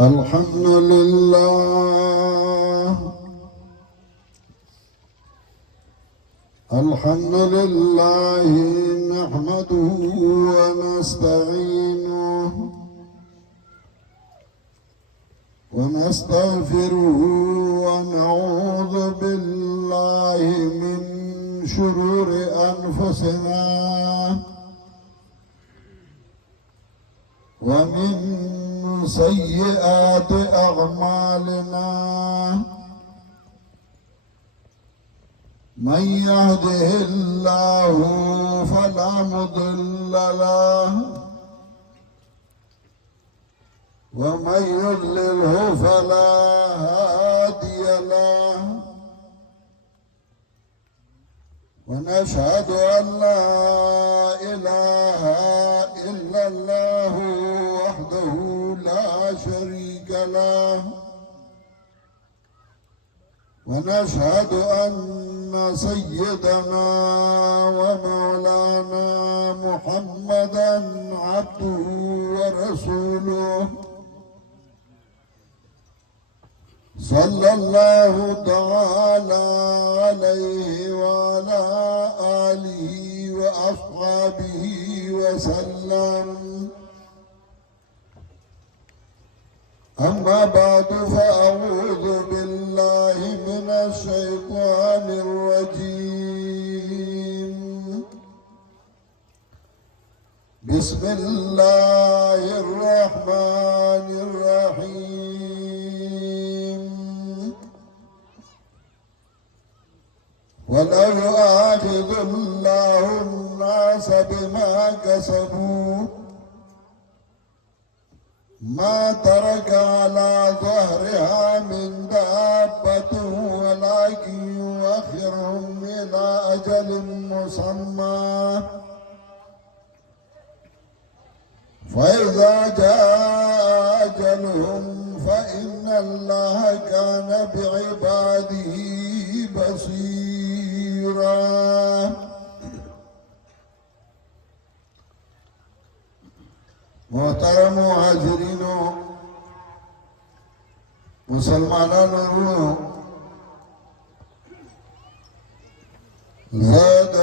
الحمد لله الحمد لله نحمده ونستعينه ونستغفره ونعوذ بالله من شرور أنفسنا ومن سيئات أعمالنا من يهده الله فلا مضل له ومن يضلله فلا هادي له ونشهد أن لا إله إلا الله وحده لا شريك له ونشهد أن سيدنا ومولانا محمدا عبده ورسوله صلى الله تعالى عليه وعلى آله وأصحابه وسلم. أما بعد فأعوذ بالله من الشيطان الرجيم. بسم الله الرحمن الرحيم. ولو يؤاخذ الله الناس بما كسبوا ما ترك على ظهرها من دابة ولكن يؤخرهم إلى أجل مسمى فإذا جاء أجلهم فإن الله كان بعباده بصيرا. محترم حاضرینو مسلمانانو زاد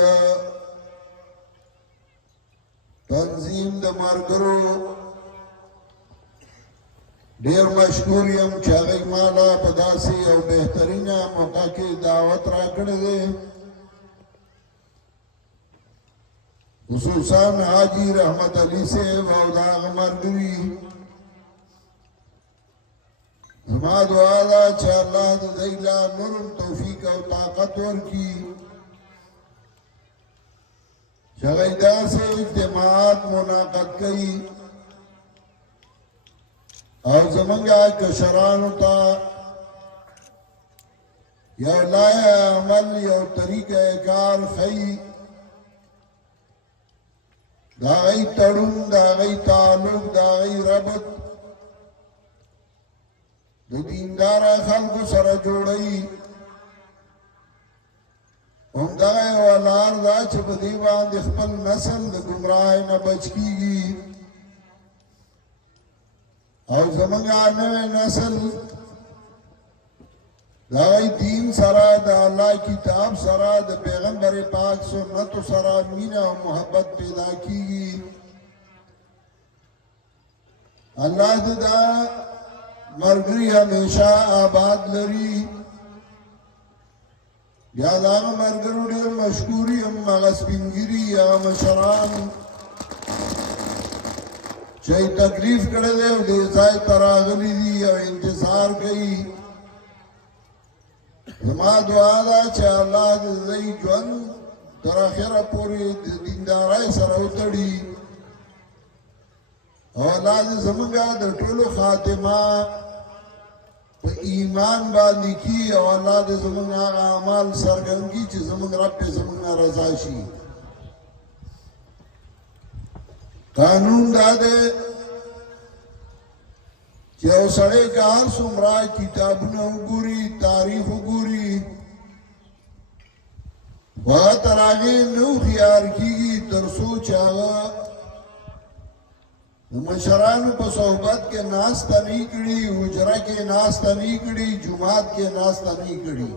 تنظیم د مرګرو ډیر مشکور یم چې هغه مالا په داسې او بهترینه موقع کې دعوت راکړې ده، خصوصاً حاجی رحمت علی سے وعداغ مرگوی. زما دعا دا چه اللہ دا دیلا نرم توفیق و طاقت ورکی شغیدہ سے اجتماعات منعقد کئی اور زمانگا کشرانو تا یا لائے عمل یا طریقہ کار خی دا غی تڑون دا غی تعلق دا غی ربط دا دیندار خلق سر جوڑی ام دا غی والار دا چپ دیوان دخپل نسل دا گمراہ نبچ کی گی اور زمانگا نوے نسل دا غی دین سرا دا اللہ کتاب سرا دا پیغمبر پاک سنت سرا مینہ و محبت پیدا کی گی. اللہ دا مرگری ہمیشہ آباد لری. یا دا مرگرو دیر مشکوری ہم مغسپنگیری یا مشران چاہی تکلیف کردے و دیزائی تراغلی دی یا انتظار گئی. زما دعا دا چې الله دې ژوند تر اخره پورې د دیندارۍ سره وتړي او الله دې زموږ د ټولو خاتمه په ایمان باندې کړي او الله دې زموږ هغه اعمال څرګند کړي چې زموږ رب پې زموږ نه رضا شي. قانون دا دی چې یو سړی که هر څومره کتابونه وګوري، تاریخ وګوري، هغه تر هغې نه هوښیار کېږي تر څو چې هغه مشرانو په صحبت کې ناس تنی کړي حجره کې ناس تنی کړي جمعات کې ناس تنی کړي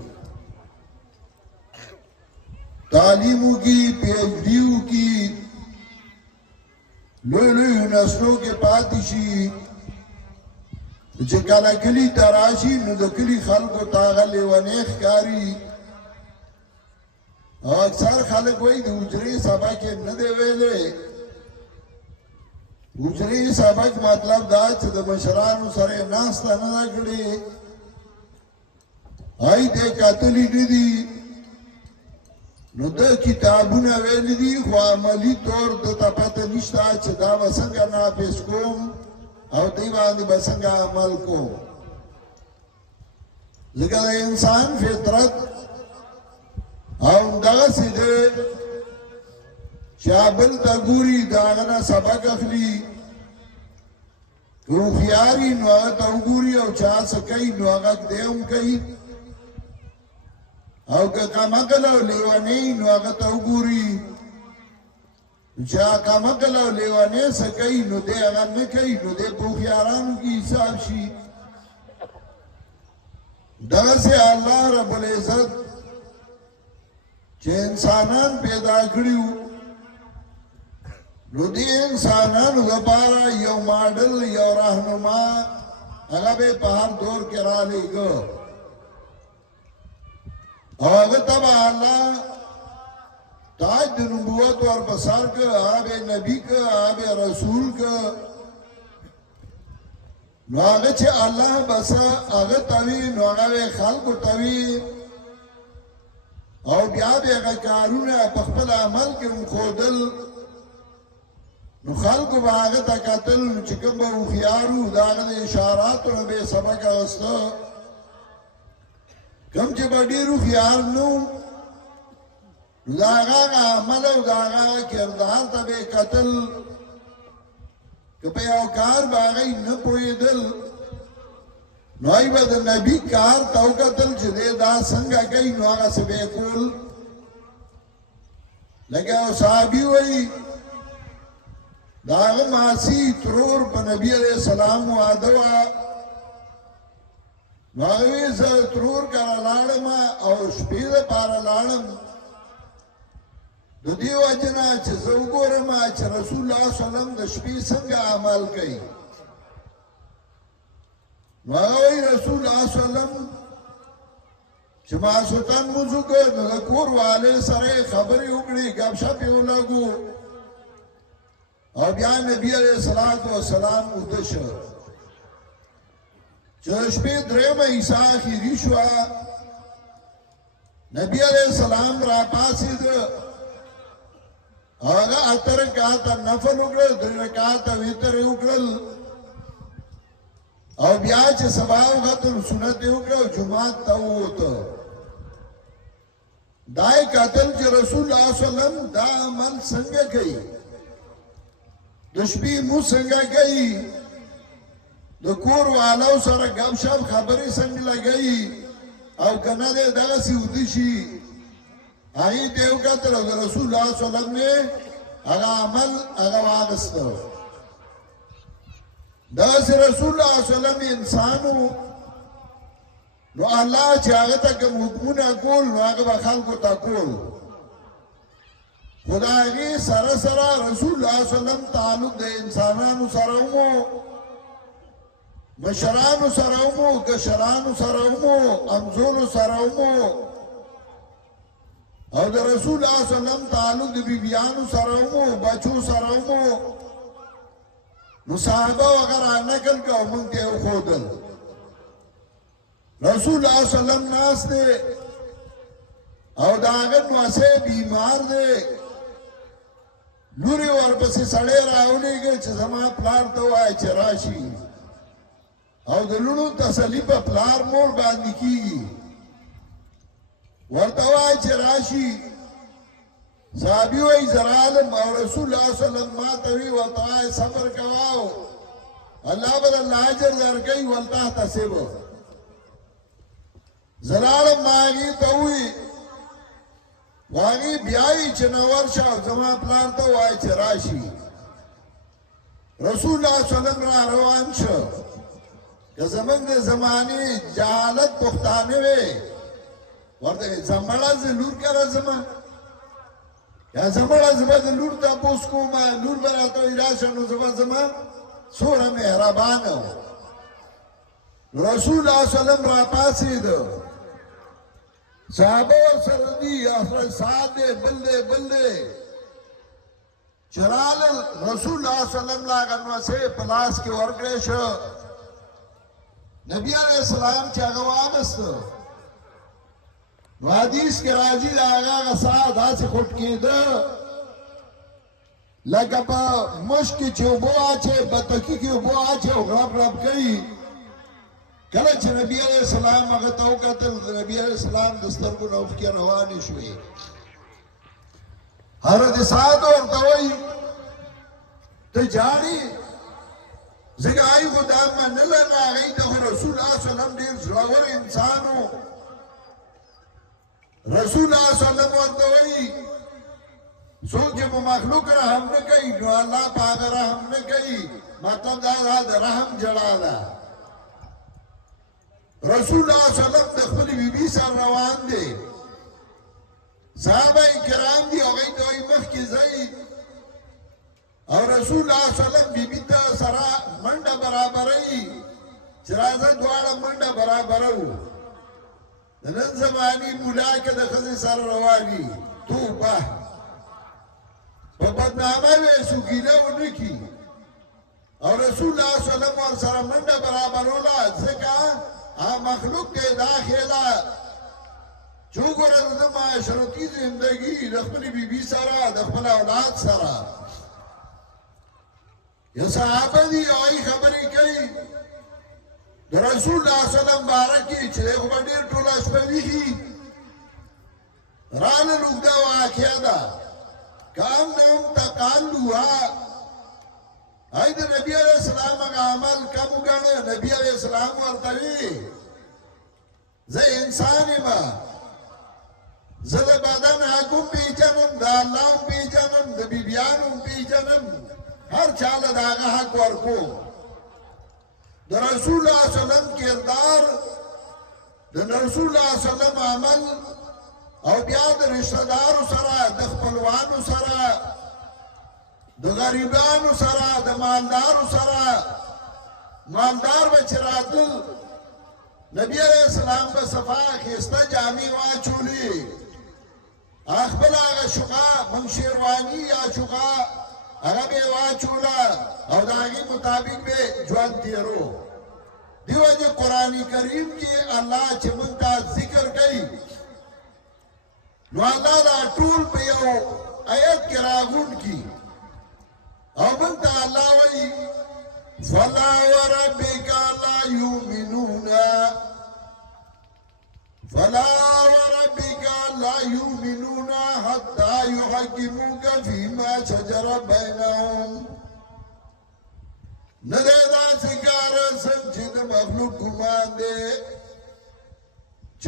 تعلیمو کی پی ایچ ڈیو کی لوی لوی یونیورسٹیو کې پاتې شي چې کله کلی تراشي نو د کلی خلکو تاغه لیونی ښکاري او اکثر خلک وایي د حجرې سبا کې نه دی ویلی حجرې سبق مطلب دا چې د مشرانو سره ناسته نه ده کړې هی دې کتلي نه دي نو د کتابونه ویلي دي خو عملي طور دته پته نشته چې دا به څنګه نافظ کوم او دې باندې به څنګه عمل کوم ځکه د انسان فطرت او همدغسې دی چابل تا ګوري داغه نه سبق اخلي روخياري نو هغه ته وګوري او چا څه کوي نو هغه دې هم کوي او که کمکل او لیوانې نو هغه ته وګوري چې کمکل او لیوانې څه کوي نو دې هغه نه کوي نو دې روخيارانو کې حساب شي دغسې الله رب العزت چې انسانان پیدا کړیو نو دی انسانانو لپاره یو ماډل یو راهنما هغه به په هر دور کې را لېږه او هغه ته به الله تاج د نبوت ور په سر که هغه به نبي که هغه به رسول که نو هغه چې الله بس هغه توي نو هغه به خلکو توي او بیا به هغه کارونه په خپل عمل کې ښودل نو خلقو با آغا تا قتل چکم با اخیارو دا آغا دا اشاراتو نو بے سبق آستا کم چه با دیر اخیار نو دا آغا عمل و دا آغا کردار تا بے قتل کپی اوکار با آغای نپوی دل نو آئی با دا نبی کار تاو قتل چه دے دا سنگا گئی نو آغا سے بے کول لگا او صحابی ہوئی داغ ماسی ترور پا نبی علیہ السلام وعدوا واغوی سا ترور کرا لارم او شپید پارا لارم دو دیو اجنا چه زوگورم چه رسول اللہ صلی اللہ علیہ وسلم دا شپی سنگا عمل کئی واغوی رسول اللہ صلی اللہ علیہ وسلم چه ماسوتن موزو کر دا کور والے سرے خبری اگڑی گب شپیو لگو اور بیا نبی علیہ السلام ادش چشپی درم عیسیٰ خیری شوا نبی علیہ السلام را پاسید آگا اتر کاتا نفل اگرل در کاتا ویتر اگرل اور بیا چه سباو غتر سنت اگرل جماعت تاوتا دائی قتل چه رسول اللہ صلی اللہ علیہ وسلم دا عمل سنگا کئی دشپی مو سنگا گئی د کور والو سره غب شپ خبرې څنګه لګئی او کنه دې دغه سی ودشي هغه دیو کتل رسول الله صلی الله علیه وسلم نے هغه عمل هغه واغستو دا رسول الله صلی الله علیه وسلم انسانو نو الله چې هغه ته کوم حکمونه کول نو هغه خلکو ته کول خدای سره سره رسول الله صلی الله علیه وسلم تعلق د انسانانو سره وو مشرانو سره وو کشرانو سره وو امزولو سره وو او د رسول الله صلی الله علیه وسلم تعلق د بیبیانو سره وو بچو سره وو نو صحابه وغیرہ نقل کا موږ ته خودل رسول الله صلی الله علیه وسلم ناس دے او داغه نواسه بیمار دے لوري ورپسې سړی راولېږي چې زما پلار ته وایي چې راشي او د لونو تسلی په پلار مور باندې کیږي ورته وایي چې راشي صحابي وایي زرالم او رسول الله صلی الله علیه وسلم ما ته وی ورته وایي صبر کوو الله بدل اجر درکوي ولته تحتسب زرالم ماغي ته وی واغی بیایی چه نور شاو زمان پلان تو وای چه راشی رسول الله صلی الله علیه وسلم را روان شو که زمنګ د زمانه جهالت پښتانه وي ورته زمړه ز لور کرا زما یا زمړه زما د لور ته پوس کومه لور براته راشه نو زما سوره مهربان رسول الله صلی الله علیه وسلم را پاسید صحابه سره دی اخر ساده بلله چرال رسول الله صلی الله علیه وسلم لاغنو سے پلاس کې ورګړې شو نبی علیہ السلام چې هغه واغستو نو حدیث کې راځي دا هغه ساده داسې خټ کېده لکه په مشک چې اوبه اچي بتکی کې اوبه اچي او غړپ کوي کله چې نبی علیہ السلام هغه ته وکتل نبی علیہ السلام د سترګو نه اوښکې روانې شوې حضرت سعد ورته وایي ته جاړې زګ آی خدا منل نه هغه ته رسول الله صلی الله علیه وسلم ډیر زړور انسانو رسول الله صلی الله علیه وسلم ورته وایي څوک په مخلوق رحم نه کوي نو الله پاک رحم نه کوي مطلب دا رحم جلاله رسول الله صلی الله علیه وسلم د خپل بیبي سره روان دي صحابه کرام دي هغه ته مخ کې ځي او رسول الله صلی الله علیه وسلم بیبي ته سره منډه برابرې چې راځه دواړه منډه برابرو نن زماني مولا کې د خزې سره رواني توبه په بدنامه وې سګیله ونکي او رسول الله صلی الله علیه وسلم سره منډه برابروله ځکه مخلوق کے داخلہ چوکر د معاشرتی زندگی د خپل بیبي سره د خپل اولاد سره یا صحابه دي اوی خبرې کوي د رسول الله صلی الله علیه وسلم بارکی چې خو ډېر ټول شپږی رانه لوګدا واقعیا ده کام نام تقالوا ایده نبی علیہ السلام کا عمل کم گانے نبی علیہ السلام ورطوی زی انسانی ما زد بدن حکم پی جنم دا اللہ پی جنم دا بیبیانم پی جنم ہر چال داغا حق ورکو دا رسول اللہ صلی اللہ علیہ وسلم کردار دا رسول اللہ صلی اللہ علیہ وسلم عمل او بیاد رشتہ دار سرا دا خپلوان سرا د غریبانو سره د مالدارو سره مالدار بچراتل نبی علیہ السلام په صفا خسته جامې واچولې خپل هغه شقا منشیروانی یا شقا هغه به واچوله او د هغې مطابق به ژوند تېرو دیو چې قرآن کریم کې الله چې موږ ته ذکر کوي نو الله دا ټول په یو آیت کې راغونډ کړي او من تعالی وی فلا وربک لا یؤمنون فلا وربک لا یؤمنون حتى يحكموك فيما شجر بينهم نده دا سکار سمجد مخلوق گمان دے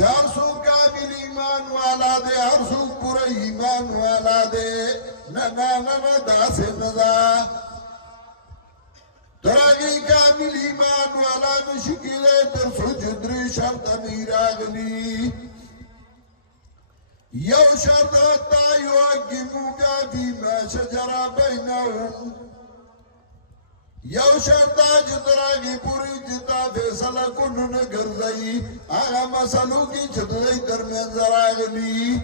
400 کامل ایمان والا دے 800 پورا ایمان والا دے نہ دا سے ندا تراغی کامل ایمان والا نشکل در سجدری شرط میراغلی یو شرط حتی یحکموکا فیما شجر بینهم یو شرط جتراغی پوری جتا فیصلہ کنن گرزئی آغا مسئلو کی چتدئی درمیان زراغلی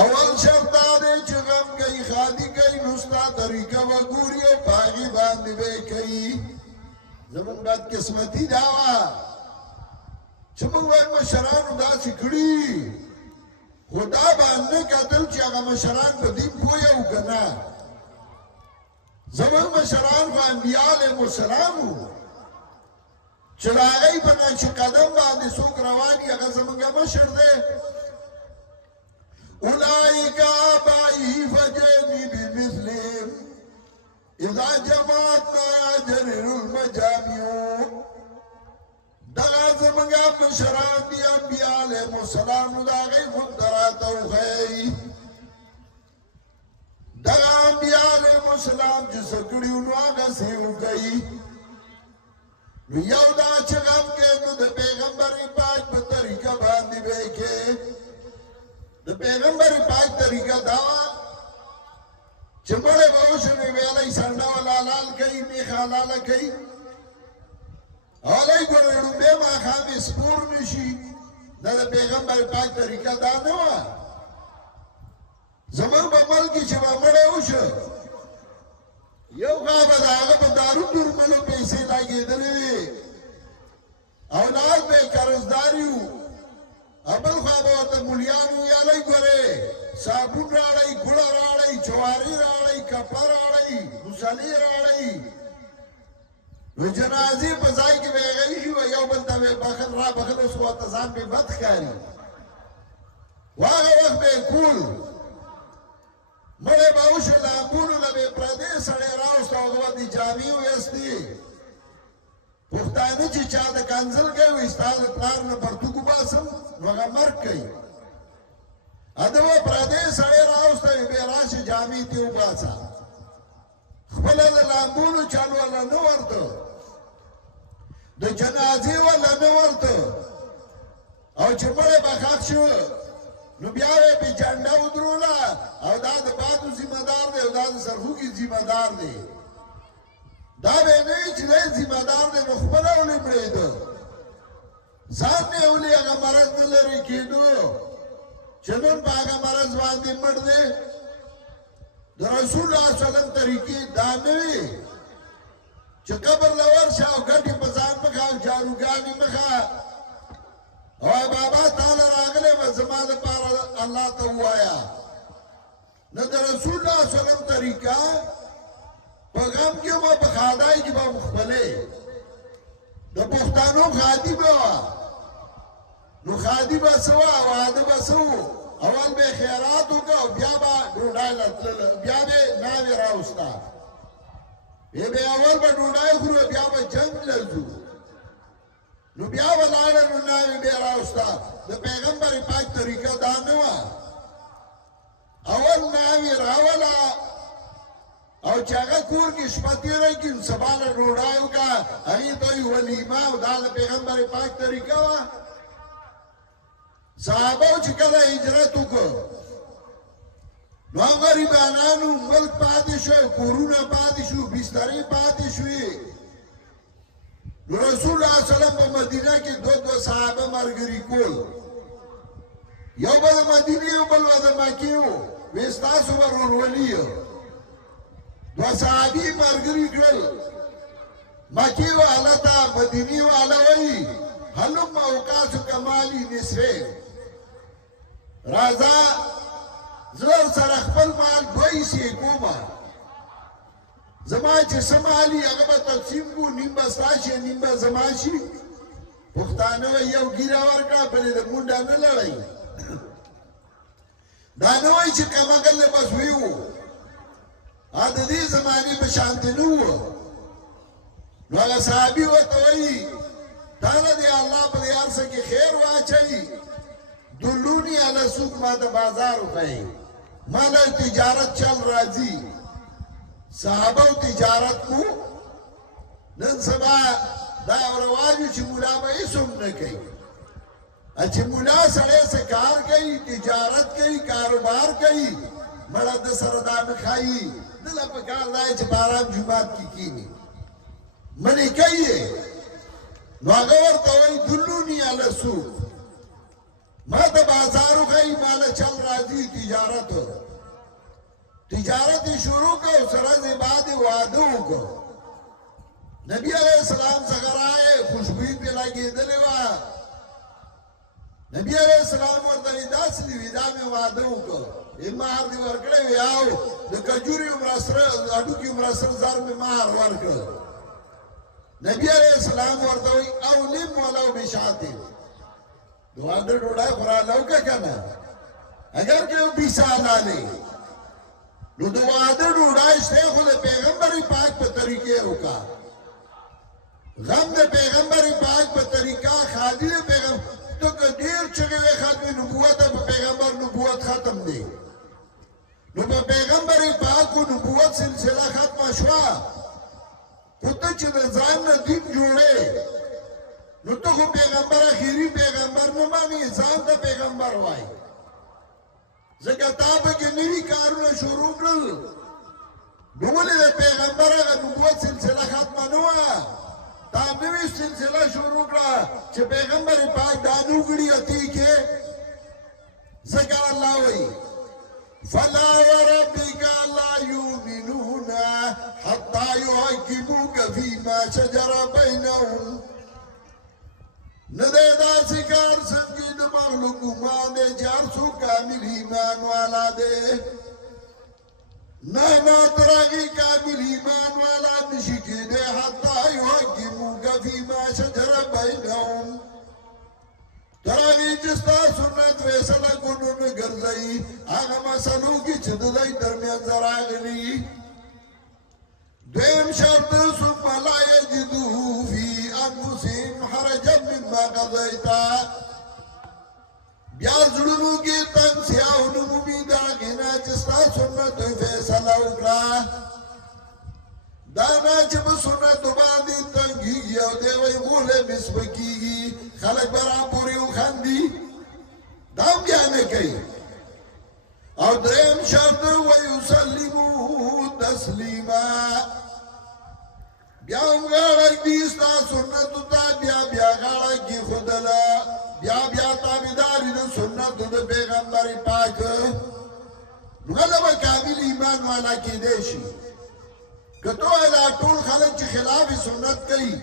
اول شرط آدھے چغم گئی خادی گئی نستا طریقہ و گوری و پاگی باندی بے کئی زمن بات قسمتی داوا چمن وای مشران دا سکڑی خدا باندې قتل چې هغه مشران په دین پوهیو کنه زمن مشران خو انبیاء علیهم السلام چې هغه په نقش قدم باندې څوک رواني هغه زمونږ مشر دی اولئک آبائی فجنی بمثلهم اذا جمعتنا جرر المجامع دغا زمنگا مشران دی انبیاء علیہ السلام دا غی خندراتو خی دغا انبیاء علیہ السلام چې سکړیو نو هغه سیو کوي نو یو دا چې غم کې نو د پیغمبر پاک په طریقه باندې به کې د پیغمبر پاک طریقه دا چې مړې به وشوي ویلای سنډا ولا لال کوي میخ حلال کوي اولای ګورې لومبې ماښام سپور نشي دا د پیغمبر پاک طریقه دا نه وه زمون په ملک کې چې به مړې وشو یو خوا به د هغه په دارو درملو پیسې لګېدلې وې اولاد به یې قرضداري وو او بل خوا به ورته ملیان ویلی ګورې صابون راړئ ګوړه راړئ جواري راړئ کپه راړئ مسلې راړئ نو جنازې په ځای کې به هغه ایښي وه یو بل ته به یې بخښل را بخښل اوس خو ورته ځان پې بد ښکاري هغه وخت به یې کول مړې به وشو لامبونو نه به یې پردی سړی راوسته هغه به دې جامې ویستې پښتانه چې چا د کنځل کوي وایي ستا د پلار نه پرتوګ وباسم نو هغه مرګ کوي اده به پردی سړی راوسته وي بیا راشي جامې ترې وباسه خپله د لامبونو چل ولا نه ورته د جنازې ولا نه ورته او چې مړی به ښخ شو نو بیا یې پې جنډه ودروله او دا د بادو ذمه دار دی او دا د سرخوږي ذمه دار دی دا به یې نه وي چې دی ذمه دار دی نو خپله ولې مړېده ځان نه یې ولې هغه مرض نه لرې کېدو چې نن په هغه مرض باندې مړ دی د رسول الله صلی الله علیه وسلم طریقې دا نه وي چې قبر له ورشه او ګټې په ځان مخه او جاروګانې مخه او بابا تعالی راغلی به زما دپاره الله ته ووایه نه د رسول الله صلی الله علیه وسلم طریقه په غم کې به په خادای کې به مخبلې د پښتانو خادي به وه نو خادي به څه وه واده به څه و اول به خیرات وکړه او بیا به ډوډۍ له تلله بیا به ناوې راوسته بیا به اول به ډوډۍ خورو بیا به جنګ له ځو نو بیا به لاړه نو ناوې بیا راوسته د پیغمبر پاک طریقه دا نه وه اول ناوې راوله او چې هغه کور کې شپه تېره کړي نو سبا له ډوډۍ وکړه هغې ته وایي ولیمه او دا د پیغمبر پاک طریقه وه صحابه چې کله هجرت وکړ نو هغه غریبانانو ملک پاتې شو کورونه پاتې شو بسترې پاتې شوې نو رسول الله صلی الله علیه وسلم په مدینه کې دو صحابه ملګري کول یو به د مدینې یو بل به د مکې و وایي ستاسو به ورورولي دوه صحابي ملګري کړل مکې والا ته مدینې والا وایي هلم اوقات کمالی نصفین راځه زه سره خپل مال دوی سي کومه زما چې څه مالي هغه به تقسیم کړو نیم به ستا شي نیم به زما شي پښتانه وایي یو ږیره ورکړه بلې د مونډه نه لړئ دا نه وایي چې کمقل له بس وي وو د دې زمانې په شانتې نه وو نو هغه صحابي ورته وایي تاله دی الله په دې هر څه کې خیر واچوي دلونی علی سوق ما ته بازار وښیي ما له تجارت چل راځي صحابه تجارت کو نن سبا دا رواج چې مولا به هیڅ هم نه کوي چې مولا سړی څه کار کوي تجارت کوي کاروبار کوي مړه د سره دا نه ښایي دله په کار دی چې باران جومات کې کښېني منې کوي نو هغه ورته وایي دلونی علی سوق ما ته بازار وښیي ما له چل راځي تجارت یې شروع کړ او سره یې بعد واده وکړ نبي علیه السلام څخه راغی خوشبویي پرې لګېدلې وه نبي علیه السلام ورته وایي داسې دي وي دا مې واده وکړ مهر دې ورکړی وي او د کجوري عمره سره هډوکي عمره سره زر مې مهر ورکړ نبی علیہ السلام ورته وایي او لم ولو بشاتې د واده ډوډۍ خورا لوکه که نه اگر که یو بیسه حلالې نو د واده ډوډۍ شته خو د پیغمبر پاک په طریقې وکړه غم د پیغمبر پاک په طریقه خادي د پیغمبر ته که ډېر چغې وې ختمې نبوت په پیغمبر نبوت ختم دی نو په پیغمبر پیغمبر پاک کو نبوت سلسله ختم شوا خود چې ځان نه دین جوړې نو ته خو پیغمبر اخیری پیغمبر نه مانی ځان ته پیغمبر وای ځکه تا به کې نوي کارونه شروع کړل نو ولې د پیغمبر هغه نبوت سلسله ختمه نه وه تا نوې سلسله شروع کړه چې پیغمبر پاک دا نوګړي اتی کې ځکه الله وایي فلا وربك لا يؤمنون حتى يحكموك فيما شجر بينهم ندے دا سکار سنگید مغلوق مانے جارسو کامل ایمان والا دے نانا تراغی کامل ایمان والا نشکی دے حتی يحكموك فيما شجر بينهم تراغی جستا سنت فیصلہ کنو نگرزئی آغا مسئلو کی چددائی درمیان زراغلی دویم شرط ثم لا يجدو فی انفسهم حرجا مما قضیتا بیا زړونو کې تنگ سیاونو مومی داغینا جستا سنت فیصلہ اکرا دانا چې په سنت باندې تنګي او دی وای غوله مسبکیږي خلک برا پوری وخاندي دا بیا نه کوي او دریم شرط ويسلموا تسلیما بیا غاړه دې ستا سنت ته بیا غاړه کې خدلا بیا تابعداري د سنت د پیغمبر پاک نو کامل ایمان والا کې دی شي کتو دا ټول خلک چې خلاف سنت کوي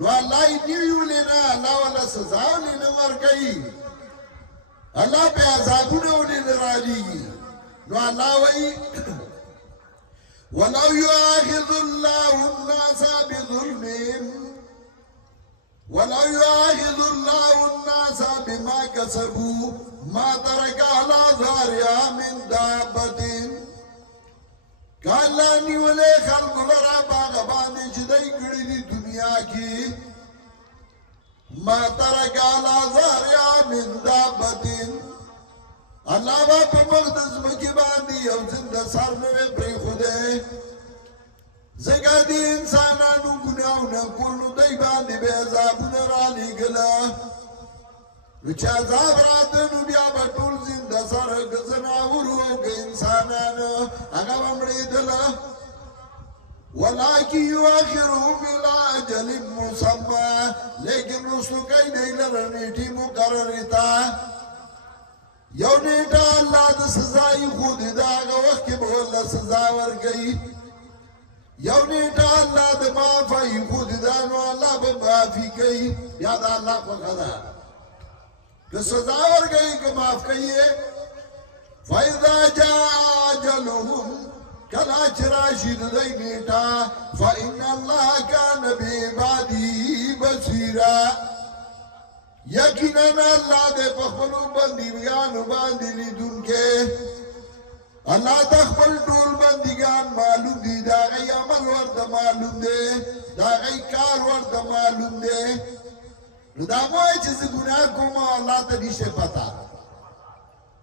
نو الله یې نیولې نه الله ولا سزا نه ورکوي الله په عذابونه ولې راځي نو الله وایي ولو يؤاخذ الله الناس بظلمهم بما كسبوا ما ترك على ظهرها من دابة کالا نیولے خلق لرا باغبانے جدائی کڑی دی دنیا کی ما ترک علا ظہریا من دابتن اللہ با پا مقدس مکی باندی او زندہ سرنوے پری خودے زگا دی انسانانو گناونا کلنو دی باندی بے عذابونا را لگلا وچا عذاب راتنو بیا بطول زندہ سر گزناورو گا انسانانو اگا بمڑی دلا ولیکی یواخرهم الى اجل مسمى لیکن رسو کئی نیلر نیٹی مقررتا یو نیٹا اللہ دا سزائی خود دا آگا وقت کی بغل سزا ورگئی یو نیٹا اللہ دا معافی خود دا نو اللہ با معافی کئی یاد اللہ کو خدا کہ سزا ورگئی کہ معاف کئیے فَإِذَا جَاءَ أَجَلُهُمْ کلا چراشید دی نیٹا فَإِنَّ اللَّهَ كَانَ بِعِبَادِهِ بَصِيرًا یقیناً اللہ دے پخبلو بندگان باندی لیدون کے اللہ تخبل ٹول بندگان معلوم دی دا غی عمل ورد معلوم دے دا غی کار ورد معلوم دے دا موئی چیز گناہ کوما اللہ تا نیشے پتا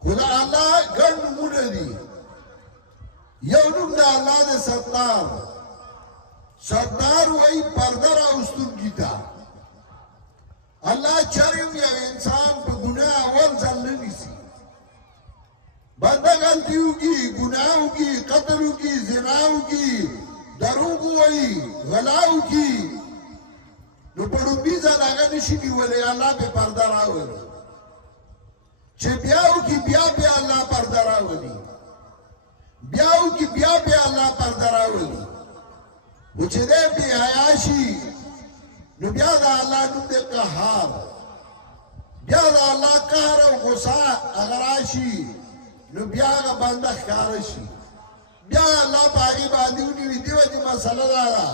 خدا اللہ گن نمون دی یو نم دا اللہ دے ستار وی پردر آستون کیتا اللہ چرم یا انسان پا گناہ اول زلنی سی بندہ غلطی ہوگی گناہ ہوگی قتل ہوگی زنا ہوگی دروغ ہوئی غلا ہوگی نو پڑو بیزا لاغا نشی ولی اللہ پہ پردہ راولی چه بیاو کی بیا پہ اللہ پردہ راولی بیاو کی بیا پہ اللہ پردہ راولی وچه دے پہ حیاشی نو بیا دا اللہ نم دے قہار بیا دا اللہ قہر و غصہ اغراشی نو بیا دا بندخ کارشی بیا اللہ پاگی باندیونی وی دیو دی مسئلہ دارا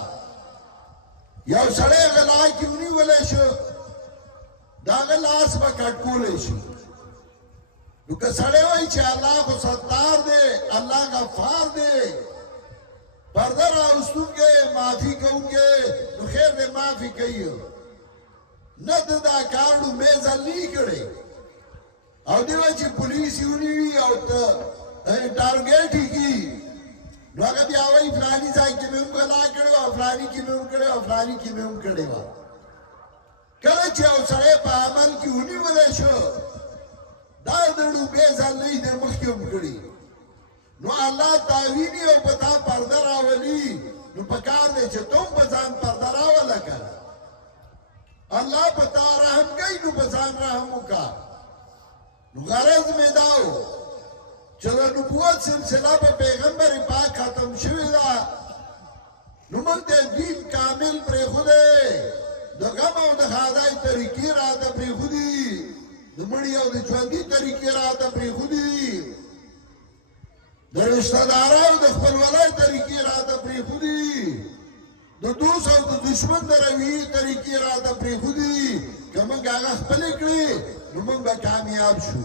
یو سڑے غلا کیونی ولے شو دا غلاس با کٹکولے شو نو کہ سڑے ہوئی چھے اللہ کو ستار دے اللہ غفار دے پردر آستون کے معافی کہوں گے نو خیر دے معافی کہیو ند دا کارنو میزا لی کرے او دیو چی پولیس یونیوی او تا ټارګېټ کی نو هغه بیا وایي فلاني ځای کې مې غلا کړې او فلاني کې مې کړې او فلاني کې مې کړې و کله چې یو سړی په عمل کې ونیولی شو دا د ډوبې ځان نه یې د مخکې هم کړي نو الله تاویني او په تا پرده راولي نو په کار دی چې ته هم په ځان پرده راوله کنه الله په تا رحم کوي نو په ځان رحم وکړه نو غرض مې دا و چې د نبوت سلسله په پیغمبر پاک ختم شوې ده نو موږ د دین کامل پرېښودی د غم او د ښادۍ طریقې راته پرېښودي د مړي او د ژوندي طریقې راته پرېښودي د رشته دارانو د خپلولۍ طریقې راته پرېښودي د دوست او د دشمن د رویې طریقې راته پرېښودي که موږ هغه خپلې کړې نو موږ به کامیاب شو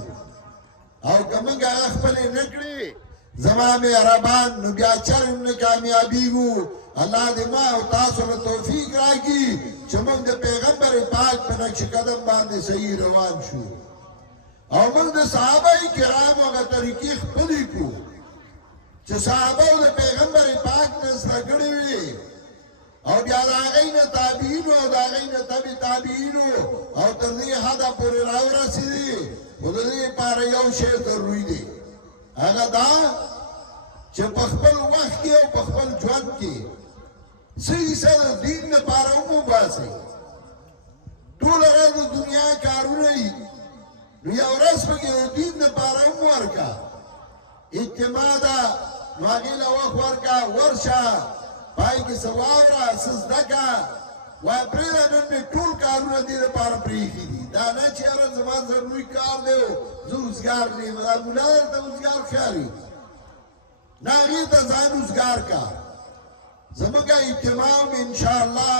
او که موږ هغه خپلې نه کړې زما مهربان نو بیا چرم نه کامیابېږو الله دې ما او تاسو له توفیق راکړي چې موږ د پیغمبر پاک په نقش قدم باندې صحیح روان شو او موږ د صحابه کرامو هغه طریقې خپلې کړو چې صحابه د پیغمبر پاک نه زده کړې وي او بیا د هغوی نه تابعینو او د هغوی نه تبع تابعینو او تر دې حده پورې راورسېدي خو د دې لپاره یو شی ضروري دی هغه دا چې په خپل وخت کې او په خپل ژوند کې څه حصه د دین لپاره هم وباسئ ټوله ورځ د دنیا کارونه وي نو یو ورځ پکې د دین لپاره هم ورکړه اجتماع ده نو هغې له وخت ورکړه ورشه پای کې څه واوره څه زده کړه وایه پرېږده نن مې ټول کارونه دې لپاره پرېښي دي دا نه چې یاره زما ضروري کار دی زه اوزګار نه یم دا ملا درته اوزګار ښکاري نه هغې ته ځان اوزګار کړه زموږ اجتماع هم انشاءالله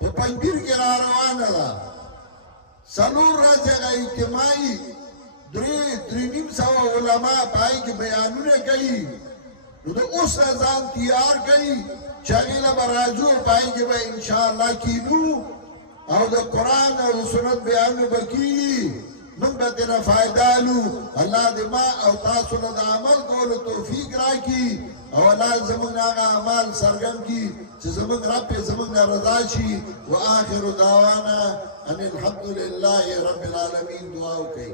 په پنجبیر کې را روانه ده څلور ورځې هغه اجتماعي درې نیم سوه علما په هغې کې بیانونه کوي نو د اوس نه ځان تیار کوي چې هغې نه به راځو په هغې کې به انشاءالله کینو او د قرآن او د سنت بیانونه به کېږي موږ به ترې فایده الو الله دې ما او تاسو نه د عمل کولو توفیق راکړي او الله زموږ نه هغه اعمال څرګند کړي چې زموږ رب یې زموږ نه رضا شي وآخر دعوانا ان الحمد لله رب العالمین دعا وکړئ